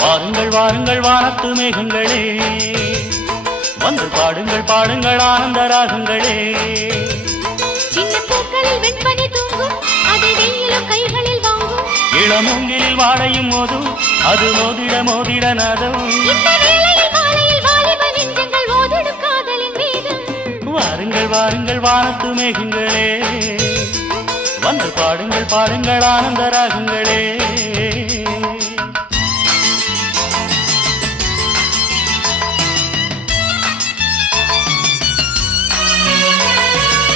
வாருங்கள் வாருங்கள் வானத்து மேகங்களே, வந்து பாடுங்கள் பாடுங்கள் ஆனந்த ராகங்களே. சின்ன பூக்களில் வெண்பனி தூங்கும், அதை வெயிலும் கைகளில் வாங்கும். இளமூங்கிலில் வாடையும் மோதும், அது மோதிட மோதிட நாதம். இந்த வேளையில் மாலையில் வாலிப நெஞ்சங்கள் ஓதிடும் காதலின் வேகம். வாருங்கள் வாருங்கள் வானத்து மேகங்களே, வந்து பாடுங்கள் பாடுங்கள் ஆனந்த ராகங்களே.